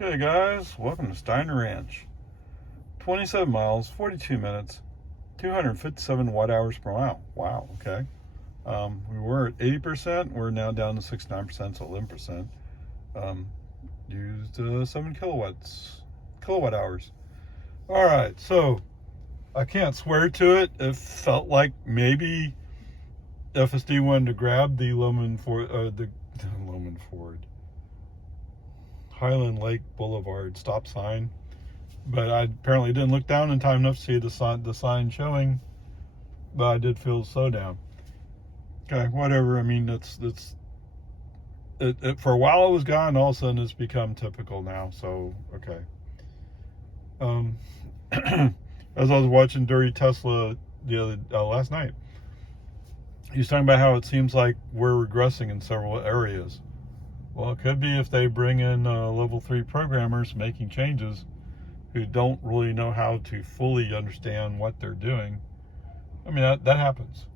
Okay guys, welcome to Steiner Ranch. 27 miles, 42 minutes, 257 watt hours per mile. Wow, okay. We were at 80%, we're now down to 69%, so 11%. Used 7 kilowatt hours. Alright, so I can't swear to it. It felt like maybe FSD wanted to grab the Highland Lake Boulevard stop sign, but I apparently didn't look down in time enough to see the sign showing, but I did feel the slowdown. Okay, whatever. I mean, it's for a while it was gone, all of a sudden it's become typical now, so okay. As I was watching Dirty Tesla last night, he was talking about how it seems like we're regressing in several areas. Well, it could be if they bring in level 3 programmers making changes who don't really know how to fully understand what they're doing. I mean, that happens,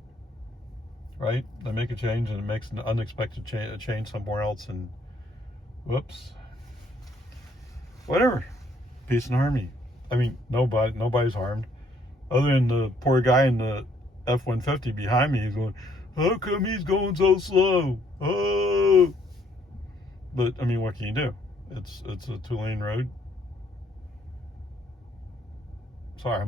right? They make a change and it makes an unexpected change somewhere else, and whoops. Whatever. Peace and harmony. I mean, nobody's harmed, other than the poor guy in the F-150 behind me. He's going, how come he's going so slow? Oh! But I mean, what can you do? It's a 2-lane road. Sorry,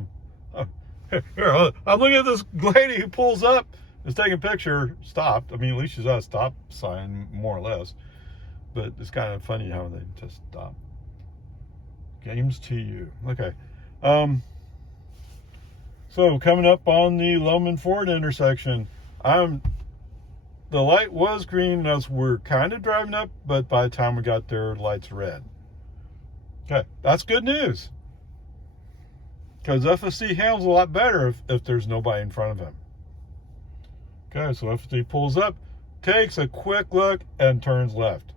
I'm looking at this lady who pulls up, is taking a picture, stopped. I mean, at least she's at a stop sign, more or less. But it's kind of funny how they just stop. Games to you. Okay. So coming up on the Loman Ford intersection, the light was green as we're kind of driving up, but by the time we got there, the light's red. Okay, that's good news, because FSD handles a lot better if there's nobody in front of him. Okay, so FSD pulls up, takes a quick look, and turns left.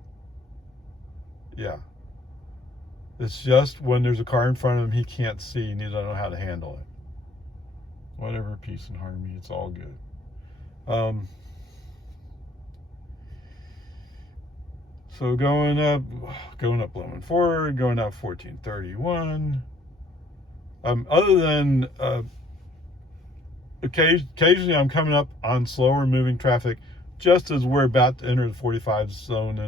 Yeah. It's just when there's a car in front of him he can't see and he doesn't know how to handle it. Whatever, peace and harmony, it's all good. So going up Loman Ford, going up 1431. Other than occasionally I'm coming up on slower moving traffic just as we're about to enter the 45 zone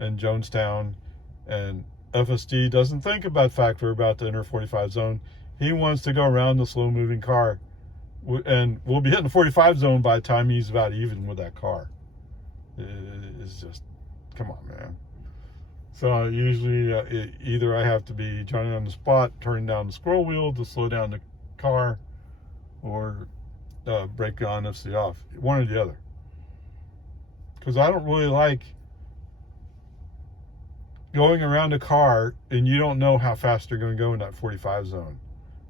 in Jonestown, and FSD doesn't think about the fact we're about to enter 45 zone. He wants to go around the slow moving car, and we'll be hitting the 45 zone by the time he's about even with that car. It's just, come on, man. So usually either I have to be joining on the spot, turning down the scroll wheel to slow down the car, or break on FSD off, one or the other. Because I don't really like going around a car and you don't know how fast they're going to go in that 45 zone.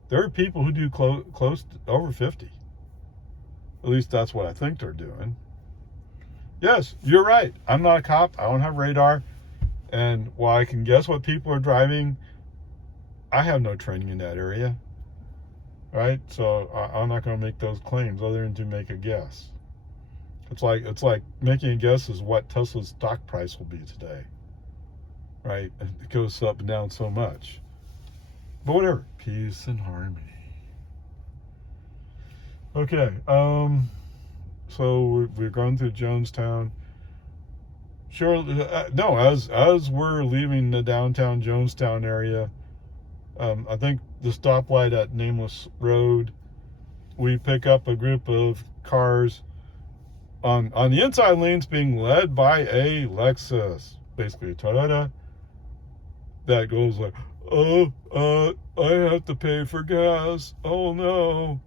There are people who do close to over 50. At least that's what I think they're doing. Yes, you're right. I'm not a cop. I don't have radar. And while I can guess what people are driving, I have no training in that area. Right? So I'm not going to make those claims other than to make a guess. It's like making a guess is what Tesla's stock price will be today. Right? It goes up and down so much. But whatever. Peace and harmony. Okay. So we're going through Jonestown. Sure. No, as we're leaving the downtown Jonestown area, I think the stoplight at Nameless Road, we pick up a group of cars on the inside lanes being led by a Lexus, basically a Toyota, that goes like, oh, I have to pay for gas. Oh no.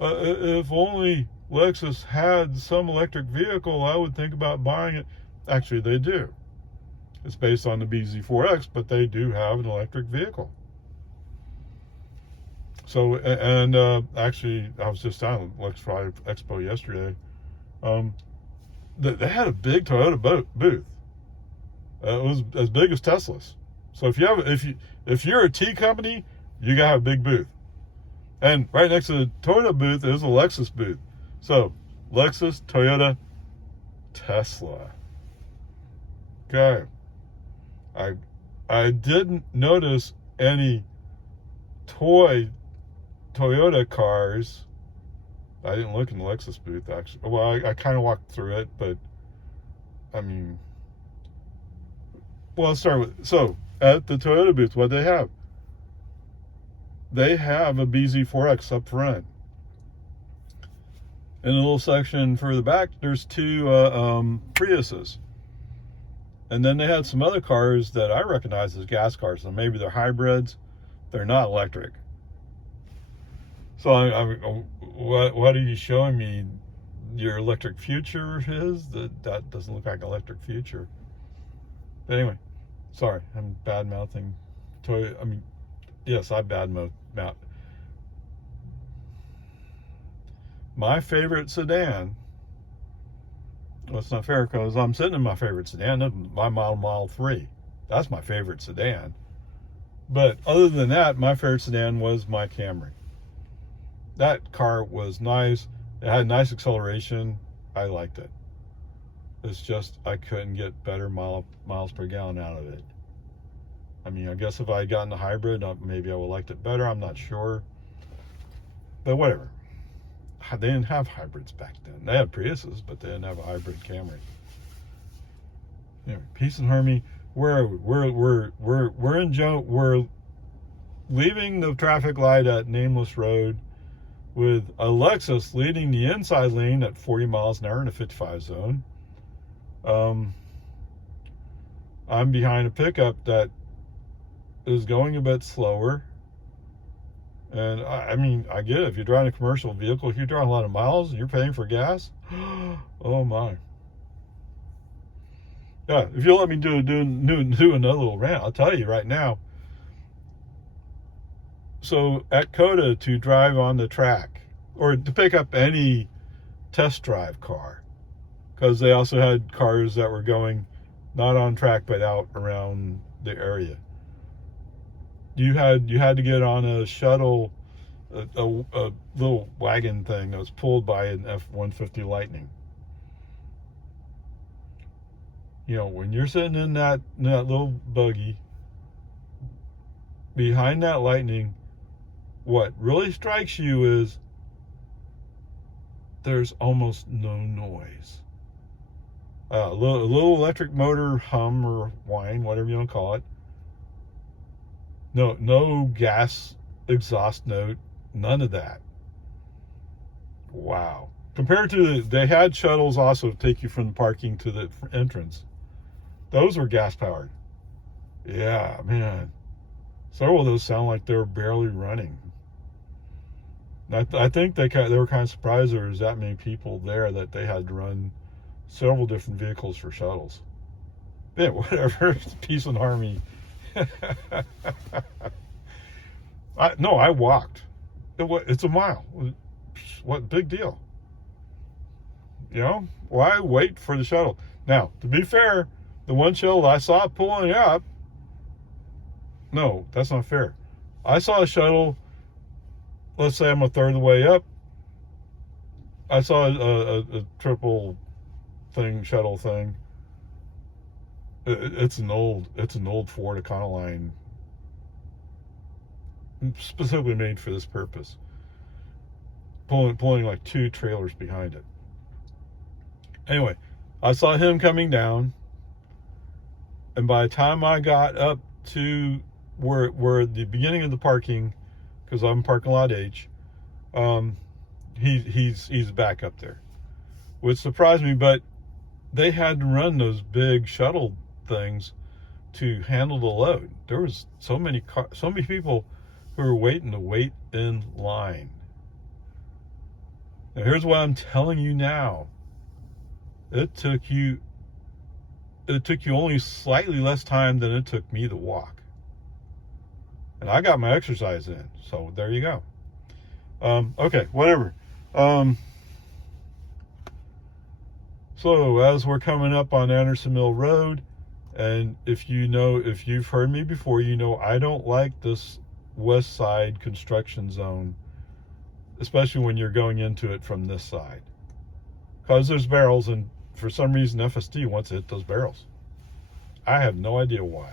If only Lexus had some electric vehicle, I would think about buying it. Actually, they do. It's based on the BZ4X, but they do have an electric vehicle. So, and actually, I was just down at Electrify Expo yesterday. They had a big Toyota booth. It was as big as Tesla's. So if you're a T company, you gotta have a big booth. And right next to the Toyota booth is a Lexus booth. So Lexus, Toyota, Tesla. Okay. I didn't notice any Toyota cars. I didn't look in the Lexus booth, actually. Well, I kind of walked through it, but I mean, well, let's start with, so at the Toyota booth, what they have? They have a BZ4X up front. In a little section further back, there's two Priuses. And then they had some other cars that I recognize as gas cars. So maybe they're hybrids. They're not electric. So what are you showing me? Your electric future is? That doesn't look like electric future. But anyway, sorry, I'm bad mouthing Toyota. I mean, yes, I bad mouth. My favorite sedan. Well, it's not fair because I'm sitting in my favorite sedan, my Model 3. That's my favorite sedan. But other than that, my favorite sedan was my Camry. That car was nice. It had nice acceleration. I liked it. It's just I couldn't get better miles per gallon out of it. I mean, I guess if I had gotten the hybrid, maybe I would have liked it better. I'm not sure. But whatever. They didn't have hybrids back then. They had Priuses, but they didn't have a hybrid Camry. Anyway, peace and harmony. We're leaving the traffic light at Nameless Road with a Lexus leading the inside lane at 40 miles an hour in a 55 zone. I'm behind a pickup that is going a bit slower. And I mean, I get it. If you're driving a commercial vehicle, if you're driving a lot of miles and you're paying for gas, oh my. Yeah, if you'll let me do another little rant, I'll tell you right now. So at COTA, to drive on the track, or to pick up any test drive car, because they also had cars that were going not on track but out around the area. You had to get on a shuttle, a little wagon thing that was pulled by an F-150 Lightning. You know, when you're sitting in that little buggy behind that Lightning, what really strikes you is there's almost no noise. A little electric motor hum or whine, whatever you want to call it. No gas exhaust note, none of that. Wow. Compared to they had shuttles also take you from the parking to the entrance. Those were gas powered. Yeah, man. Several of those sound like they were barely running. I think they were kind of surprised there was that many people there that they had to run several different vehicles for shuttles. Yeah, whatever. Peace and harmony. I walked. It's a mile. What big deal? You know, why wait for the shuttle? Now, to be fair, the one shuttle I saw pulling up, no, that's not fair. I saw a shuttle, let's say I'm a third of the way up. I saw a triple shuttle thing. It's an old Ford Econoline, specifically made for this purpose. Pulling like two trailers behind it. Anyway, I saw him coming down, and by the time I got up to where the beginning of the parking, because I'm parking lot H, he's back up there, which surprised me. But they had to run those big shuttle things to handle the load. There was so many people who were waiting to wait in line. Now here's what I'm telling you now. It took you only slightly less time than it took me to walk. And I got my exercise in. So there you go. Okay, whatever. So as we're coming up on Anderson Mill Road, and if you've heard me before, you know I don't like this west side construction zone, especially when you're going into it from this side, because there's barrels, and for some reason FSD wants to hit those barrels. I have no idea why.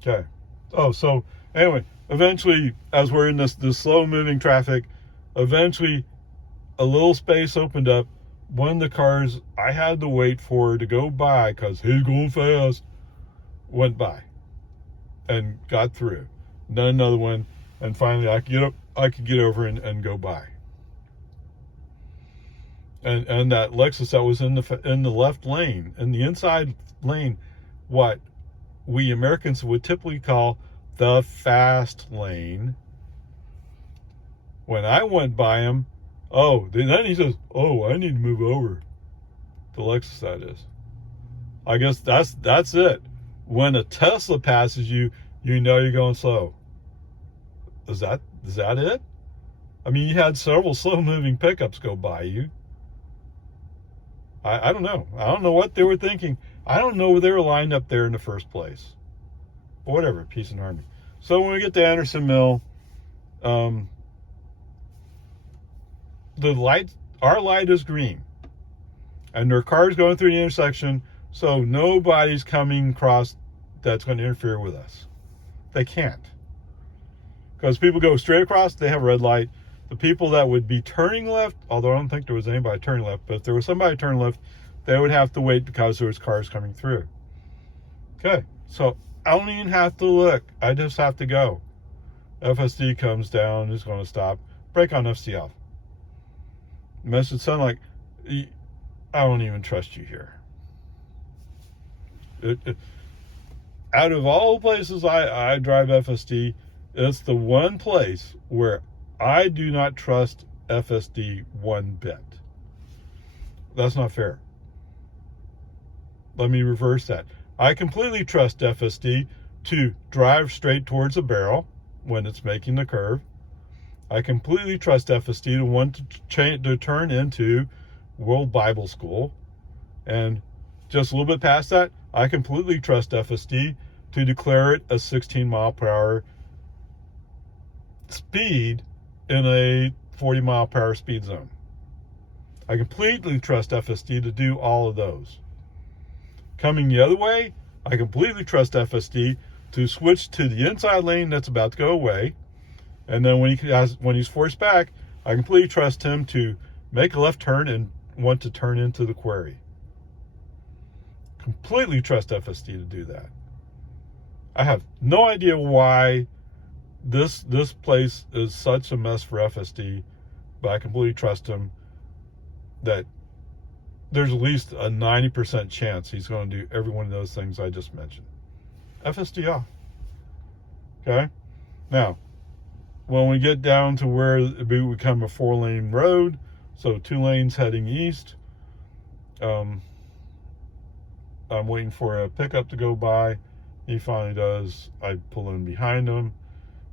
Okay. Oh, so anyway, eventually, as we're in this slow moving traffic, eventually a little space opened up. One of the cars I had to wait for to go by because he's going fast went by and got through. Then another one, and finally I could get over and go by. And that Lexus that was in the left lane, in the inside lane, what we Americans would typically call the fast lane. When I went by him, then he says, "Oh, I need to move over." The Lexus, that is. I guess that's it. When a Tesla passes you, you know you're going slow. Is that it? I mean, you had several slow-moving pickups go by you. I don't know. I don't know what they were thinking. I don't know where they were lined up there in the first place. But whatever, peace and harmony. So when we get to Anderson Mill, the light, our light is green, and there are cars going through the intersection, so nobody's coming across that's going to interfere with us. They can't, because people go straight across. They have a red light. The people that would be turning left, although I don't think there was anybody turning left, but if there was somebody turning left, they would have to wait because there was cars coming through. Okay, so I don't even have to look. I just have to go. FSD comes down, is going to stop. Brake on, FSD off. Message sound like, I don't even trust you here. Out of all the places I drive FSD, it's the one place where I do not trust FSD one bit. That's not fair. Let me reverse that. I completely trust FSD to drive straight towards a barrel when it's making the curve. I completely trust FSD to want to turn into World Bible School. And just a little bit past that, I completely trust FSD to declare it a 16 mile per hour speed in a 40 mile per hour speed zone. I completely trust FSD to do all of those. Coming the other way, I completely trust FSD to switch to the inside lane that's about to go away. And then when he's forced back, I completely trust him to make a left turn and want to turn into the quarry. Completely trust FSD to do that. I have no idea why this place is such a mess for FSD, but I completely trust him that there's at least a 90% chance he's going to do every one of those things I just mentioned. FSD off. Okay? Now, when we get down to where it would become a 4-lane road, so 2 lanes heading east, I'm waiting for a pickup to go by. He finally does. I pull in behind him,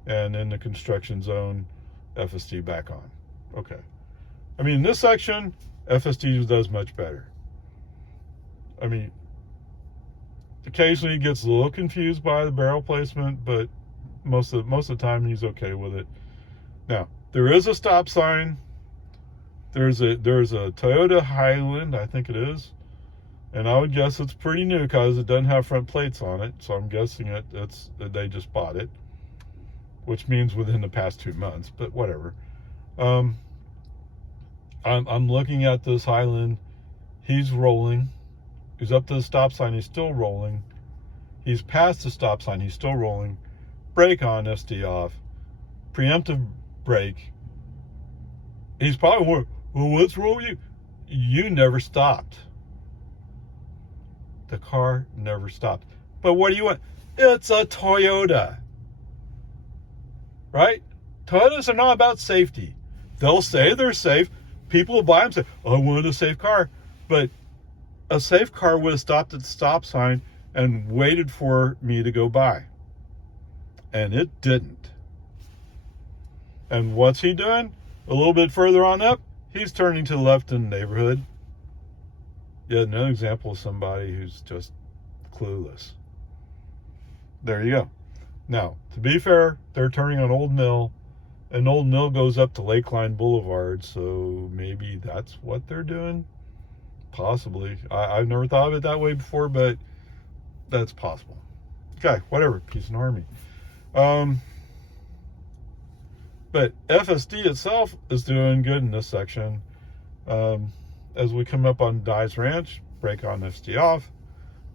and in the construction zone, FSD back on. Okay. I mean, in this section, FSD does much better. I mean, occasionally he gets a little confused by the barrel placement, but most of the time he's okay with it. Now, there is a stop sign. There's a Toyota Highland, I think it is. And I would guess it's pretty new because it doesn't have front plates on it. So I'm guessing they just bought it, which means within the past 2 months, but whatever. I'm looking at this Highland. He's rolling. He's up to the stop sign. He's still rolling. He's past the stop sign. He's still rolling. Brake on, FSD off. Preemptive brake. He's probably, well, what's wrong with you? You never stopped. The car never stopped. But what do you want? It's a Toyota. Right? Toyotas are not about safety. They'll say they're safe. People will buy them and say, I wanted a safe car. But a safe car would have stopped at the stop sign and waited for me to go by. And it didn't. And what's he doing? A little bit further on up, he's turning to the left in the neighborhood. Yet another example of somebody who's just clueless. There you go. Now, to be fair, they're turning on Old Mill, and Old Mill goes up to Lakeline Boulevard, so maybe that's what they're doing? Possibly. I've never thought of it that way before, but that's possible. Okay, whatever. Peace and harmony. But FSD itself is doing good in this section. As we come up on Steiner Ranch, brake on FSD off,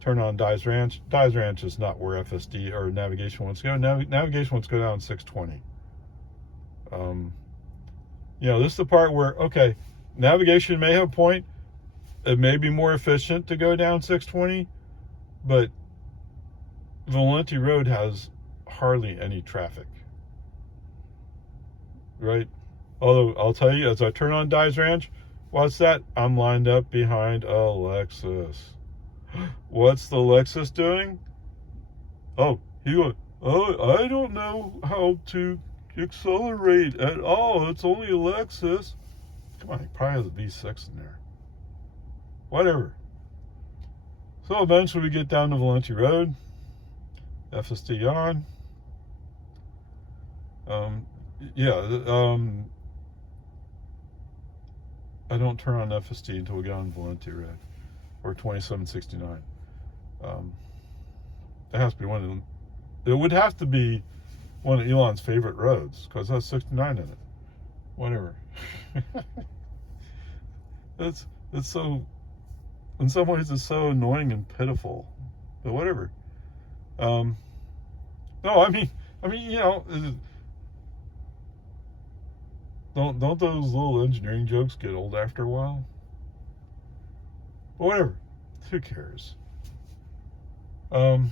turn on Steiner Ranch. Steiner Ranch is not where FSD or navigation wants to go. Navigation wants to go down 620. This is the part where, okay, navigation may have a point. It may be more efficient to go down 620, but Valenti Road has hardly any traffic, right? Although I'll tell you, as I turn on Steiner Ranch, what's that? I'm lined up behind a Lexus. What's the Lexus doing? Oh, he goes, oh, I don't know how to accelerate at all. It's only a Lexus. Come on, he probably has a V6 in there. Whatever. So eventually we get down to Valenti Road. FSD on. I don't turn on FSD until we get on Valenti Road, or 2769. It has to be one of them. It would have to be one of Elon's favorite roads, because it has 69 in it. Whatever. it's so, in some ways it's so annoying and pitiful, but whatever. No, I mean, don't those little engineering jokes get old after a while? But whatever. Who cares? So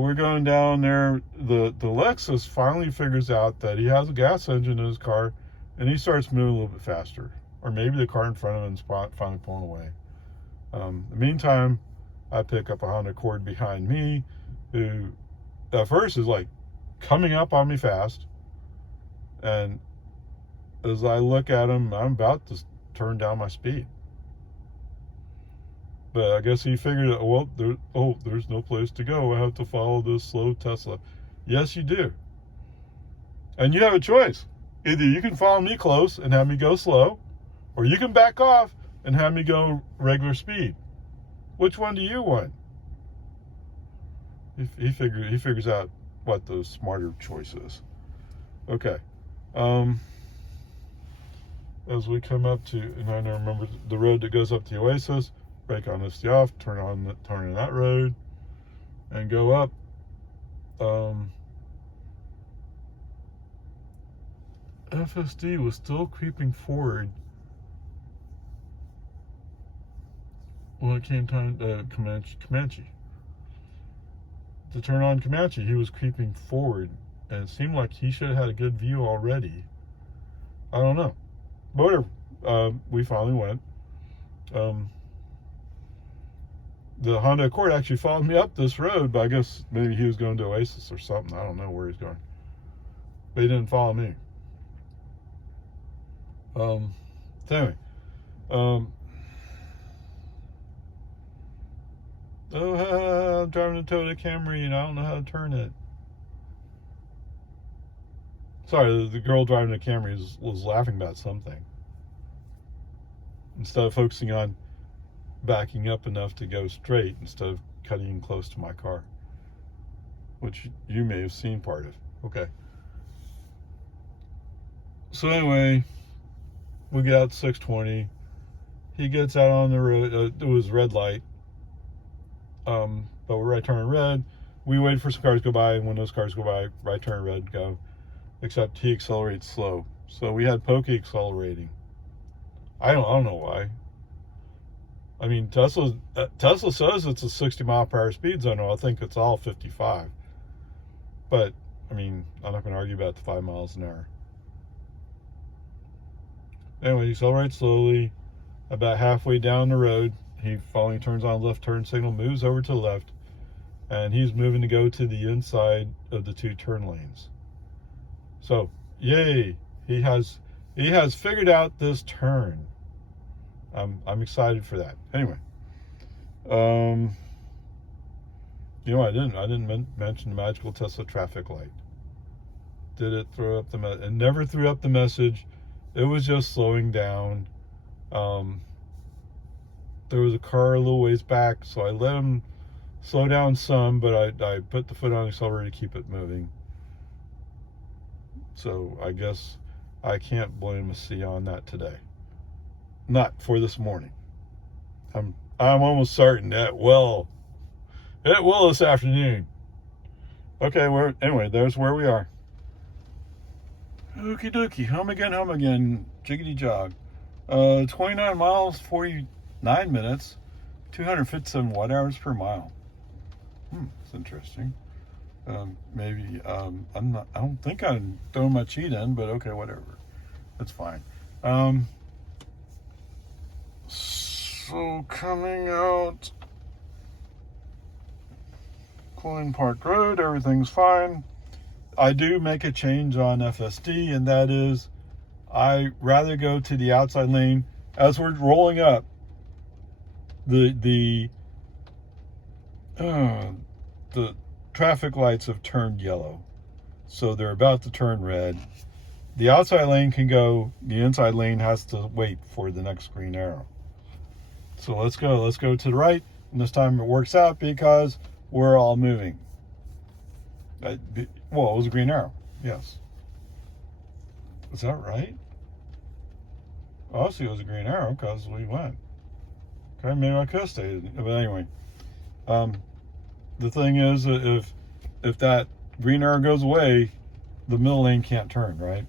we're going down there. The Lexus finally figures out that he has a gas engine in his car, and he starts moving a little bit faster. Or maybe the car in front of him is finally pulling away. In the meantime, I pick up a Honda Accord behind me, who at first is like coming up on me fast. And as I look at him, I'm about to turn down my speed. But I guess he figured out, well, there's no place to go. I have to follow this slow Tesla. Yes, you do. And you have a choice. Either you can follow me close and have me go slow, or you can back off and have me go regular speed. Which one do you want? He figures out what the smarter choice is. Okay. As we come up to, and I remember the road that goes up to the Oasis, brake on this off, turn on that road, and go up. FSD was still creeping forward when it came time to Comanche. To turn on Comanche, he was creeping forward, and it seemed like he should have had a good view already. I don't know. But whatever. We finally went. The Honda Accord actually followed me up this road, but I guess maybe he was going to Oasis or something. I don't know where he's going. But he didn't follow me. So anyway. I'm driving a Toyota Camry and I don't know how to turn it. Sorry, the girl driving the Camry was laughing about something. Instead of focusing on backing up enough to go straight instead of cutting in close to my car, which you may have seen part of. Okay. So anyway, we get out to 620. He gets out on the road. It was red light. But we're right turning red. We wait for some cars to go by, and when those cars go by, right turn red, go. Except he accelerates slow. So we had Pokey accelerating. I don't know why. I mean, Tesla says it's a 60 mile per hour speed zone. I think it's all 55. But I mean, I'm not going to argue about the 5 miles an hour. Anyway, he accelerates slowly. About halfway down the road, he finally turns on left turn signal, moves over to the left, and he's moving to go to the inside of the 2 turn lanes. So, yay! He has figured out this turn. I'm excited for that. Anyway, I didn't mention the magical Tesla traffic light. Did it throw up it never threw up the message. It was just slowing down. There was a car a little ways back, so I let him slow down some, but I put the foot on the accelerator to keep it moving. So I guess I can't blame a C on that today. Not for this morning. I'm almost certain that it will this afternoon. Okay, anyway, there's where we are. Okie dokie, home again, jiggity jog. 29 miles, 49 minutes, 257 watt-hours per mile. That's interesting. Maybe I don't think I'm throwing my cheat in, but okay, whatever. That's fine. So coming out Cloyne Park Road, everything's fine. I do make a change on FSD, and that is I rather go to the outside lane as we're rolling up. The traffic lights have turned yellow, so they're about to turn red. The outside lane can go, the inside lane has to wait for the next green arrow. So let's go to the right, and this time it works out because we're all moving. Well, it was a green arrow, yes. Was that right? Obviously it was a green arrow because we went. Okay, maybe I could have stayed, but anyway. The thing is, if that green arrow goes away, the middle lane can't turn, right?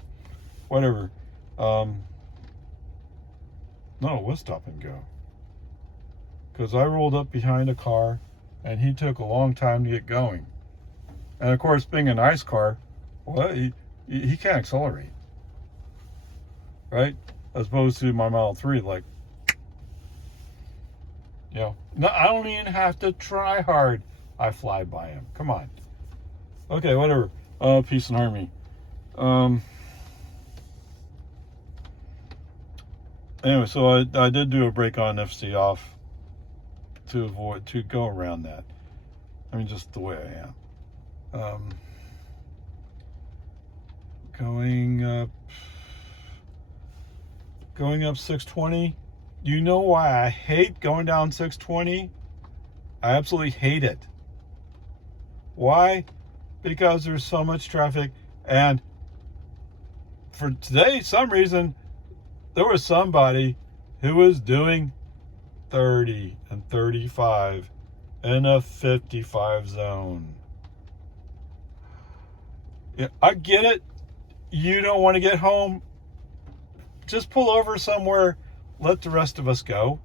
Whatever. No, it was stop and go. Because I rolled up behind a car, and he took a long time to get going. And of course, being a nice car, well, he can't accelerate, right? As opposed to my Model 3, like, no, I don't even have to try hard. I fly by him. Come on. Okay, whatever. Peace and harmony. Anyway, so I did do a break on FSD off to go around that. I mean, just the way I am. Going up 620. Do you know why I hate going down 620? I absolutely hate it. Why? Because there's so much traffic, and for today, some reason, there was somebody who was doing 30 and 35 in a 55 zone. Yeah, I get it. You don't want to get home. Just pull over somewhere. Let the rest of us go.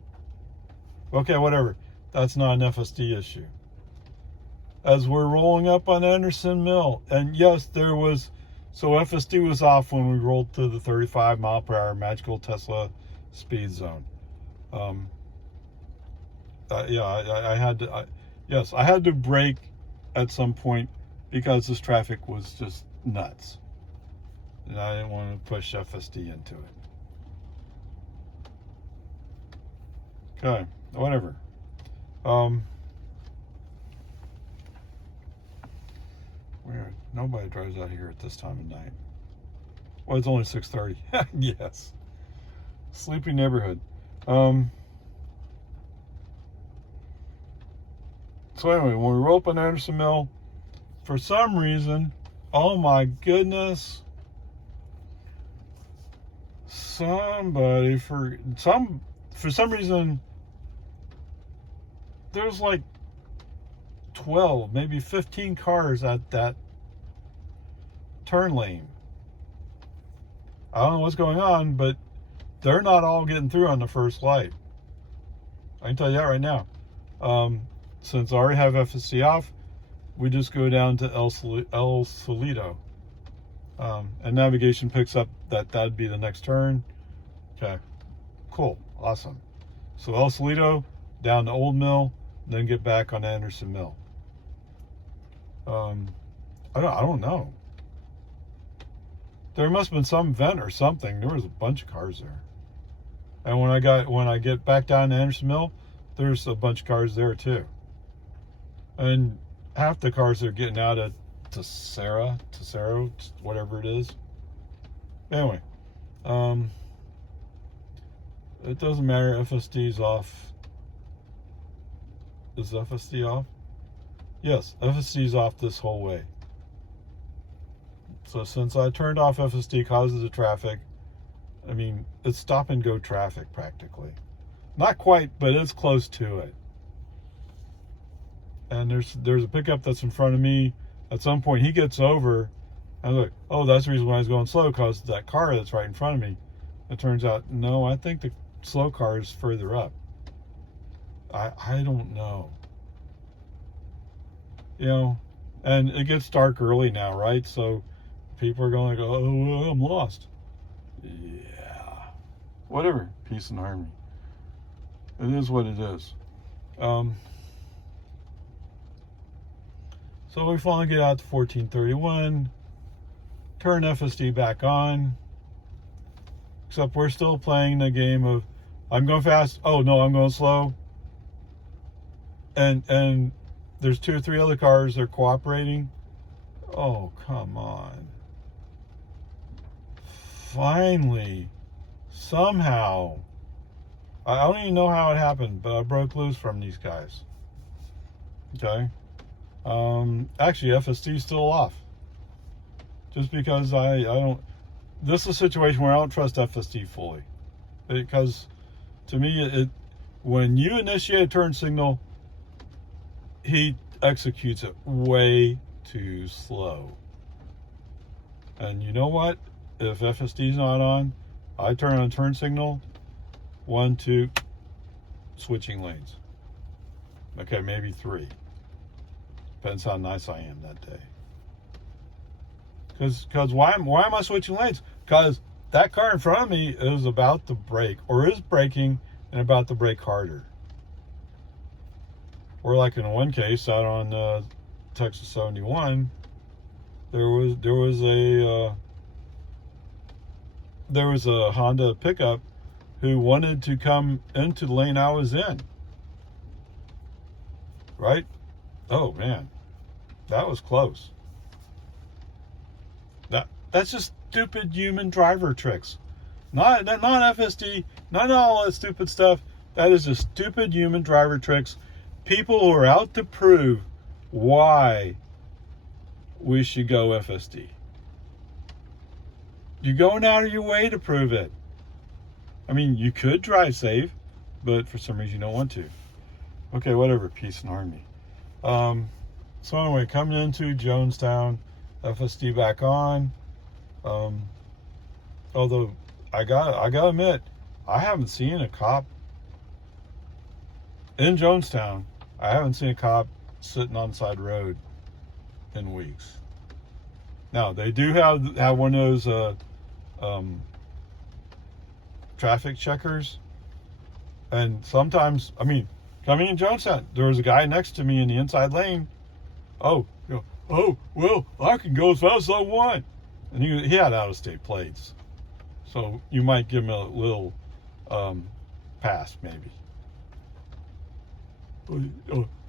Okay, whatever. That's not an FSD issue. As we're rolling up on Anderson Mill, and yes, there was, so FSD was off when we rolled to the 35 mile per hour magical Tesla speed zone. Yeah, I had to, yes, I had to brake at some point because this traffic was just nuts. And I didn't want to push FSD into it. Okay, whatever. Weird. Nobody drives out here at this time of night. Well, it's only 6:30. Yes. Sleepy neighborhood. So anyway, when we roll up on Anderson Mill, for some reason, oh my goodness, for some reason, there's like 12, maybe 15 cars at that turn lane. I don't know what's going on, but they're not all getting through on the first light. I can tell you that right now. Since I already have FSD off, we just go down to El Solito. And navigation picks up that'd be the next turn. Okay, cool, awesome. So El Solito, down to Old Mill, then get back on Anderson Mill. I don't know. There must have been some event or something. There was a bunch of cars there. And when I get back down to Anderson Mill, there's a bunch of cars there too. And half the cars are getting out of Tesoro, whatever it is. Anyway, it doesn't matter. FSD's off. Is FSD off? Yes, FSD's off this whole way. So since I turned off FSD causes of traffic, I mean, it's stop and go traffic practically. Not quite, but it's close to it. And there's a pickup that's in front of me. At some point, he gets over. I was like, oh, that's the reason why he's going slow, because that car that's right in front of me. It turns out, no, I think the slow car is further up. I don't know. You know, and it gets dark early now, right? So people are going to go, oh, well, I'm lost. Yeah. Whatever. Peace and harmony. It is what it is. So we finally get out to 1431, turn FSD back on, except we're still playing the game of, I'm going fast, oh no, I'm going slow. And there's 2 or 3 other cars that are cooperating. Oh, come on. Finally, somehow, I don't even know how it happened, but I broke loose from these guys. Okay. Actually, FSD's still off. Just because I don't. This is a situation where I don't trust FSD fully, because to me, when you initiate a turn signal, he executes it way too slow. And you know what? If FSD's not on, I turn on a turn signal. 1, 2, switching lanes. Okay, maybe 3. Depends how nice I am that day. Because why am I switching lanes? Because that car in front of me is about to brake, or is braking and about to brake harder. Or like in one case out on Texas 71, there was a Honda pickup who wanted to come into the lane I was in. Right? Oh man, that was close. That's just stupid human driver tricks. Not FSD, not all that stupid stuff. That is just stupid human driver tricks. People who are out to prove why we should go FSD. You're going out of your way to prove it. I mean, you could drive safe, but for some reason you don't want to. Okay, whatever. Peace and harmony. So anyway, coming into Jonestown, FSD back on. Although I gotta admit, I haven't seen a cop in Jonestown. I haven't seen a cop sitting on the side of the road in weeks. Now they do have one of those traffic checkers, and sometimes, I mean, coming in Jonestown, there was a guy next to me in the inside lane. Oh, well, I can go as fast as I want. And he had out-of-state plates. So you might give him a little pass, maybe.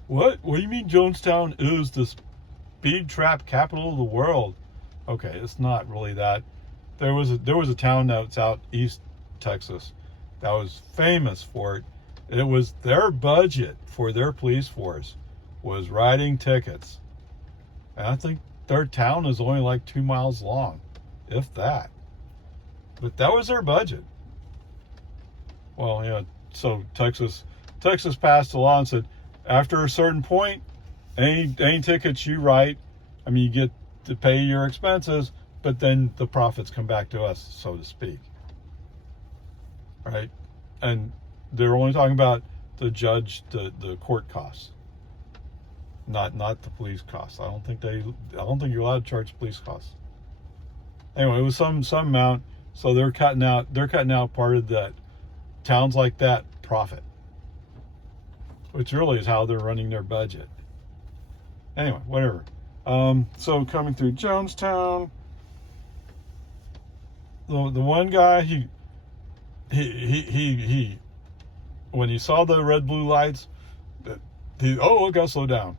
What? What do you mean Jonestown is the speed trap capital of the world? Okay, it's not really that. There was a town that's out east Texas that was famous for it. It was their budget for their police force was writing tickets. And I think their town is only like 2 miles long, if that. But that was their budget. Well, yeah, so Texas passed a law and said, after a certain point, any tickets you write, I mean, you get to pay your expenses, but then the profits come back to us, so to speak. Right? And they're only talking about the court costs. Not the police costs. I don't think you're allowed to charge police costs. Anyway, it was some amount, so they're cutting out part of that towns like that profit, which really is how they're running their budget. Anyway, whatever. So coming through Jonestown, the one guy he when he saw the red blue lights, I gotta slow down.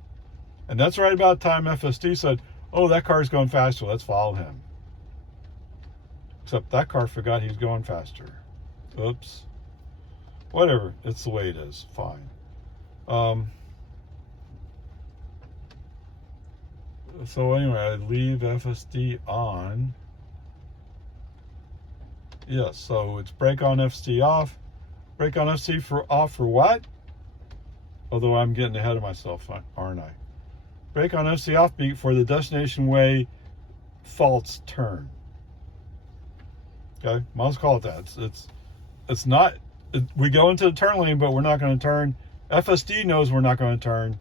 And that's right about the time FSD said, oh, that car's going faster, let's follow him. Except that car forgot he was going faster. Oops. Whatever, it's the way it is, fine. So anyway, I leave FSD on. Yes, so it's brake on FSD off. Brake on FSD off for what? Although I'm getting ahead of myself, aren't I? Brake on FSD off for the destination way false turn. Okay, might as well call it that. It's not. We go into the turn lane, but we're not going to turn. FSD knows we're not going to turn.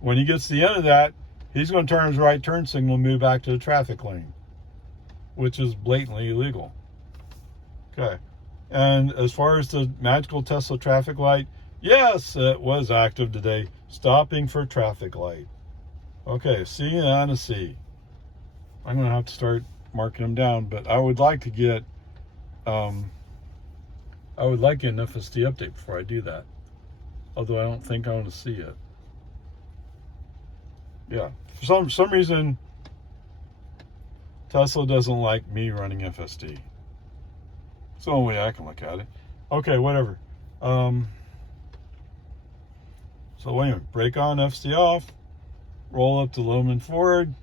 When he gets to the end of that, he's going to turn his right turn signal and move back to the traffic lane, which is blatantly illegal. Okay. And as far as the magical Tesla traffic light, yes, it was active today. Stopping for traffic light. Okay, C and a C. I'm going to have to start marking them down, but I would like to get an FSD update before I do that. Although I don't think I want to see it. Yeah, for some reason, Tesla doesn't like me running FSD. It's the only way I can look at it. Okay, whatever. So anyway, brake on, FSD off, roll up to Loman Ford,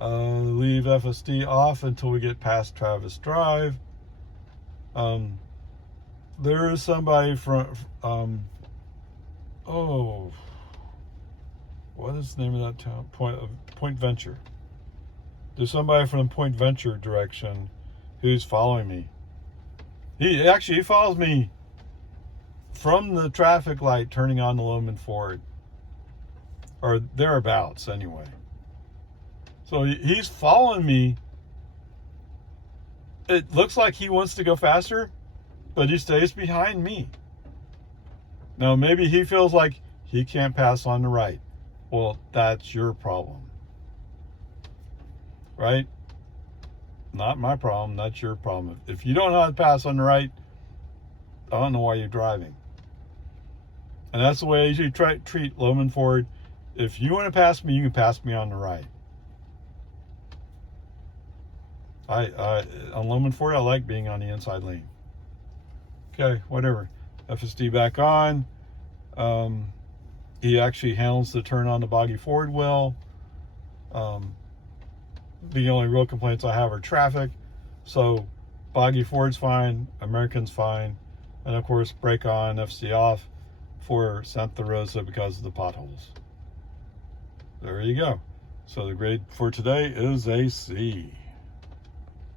leave FSD off until we get past Travis Drive. There is somebody from, what is the name of that town? Point Venture. There's somebody from the Point Venture direction who's following me. He follows me from the traffic light turning on the Loman Ford, or thereabouts anyway. So he's following me. It looks like he wants to go faster, but he stays behind me. Now maybe he feels like he can't pass on the right. Well, that's your problem, right? Not my problem. That's your problem. If you don't know how to pass on the right, I don't know why you're driving. And that's the way I usually treat Loman Ford. If you want to pass me, you can pass me on the right. On Loman Ford, I like being on the inside lane. Okay, whatever. FSD back on. He actually handles the turn on the boggy Ford well. The only real complaints I have are traffic. So boggy Ford's fine, American's fine, and of course brake on, FSD off for Santa Rosa because of the potholes. There you go. So the grade for today is a C.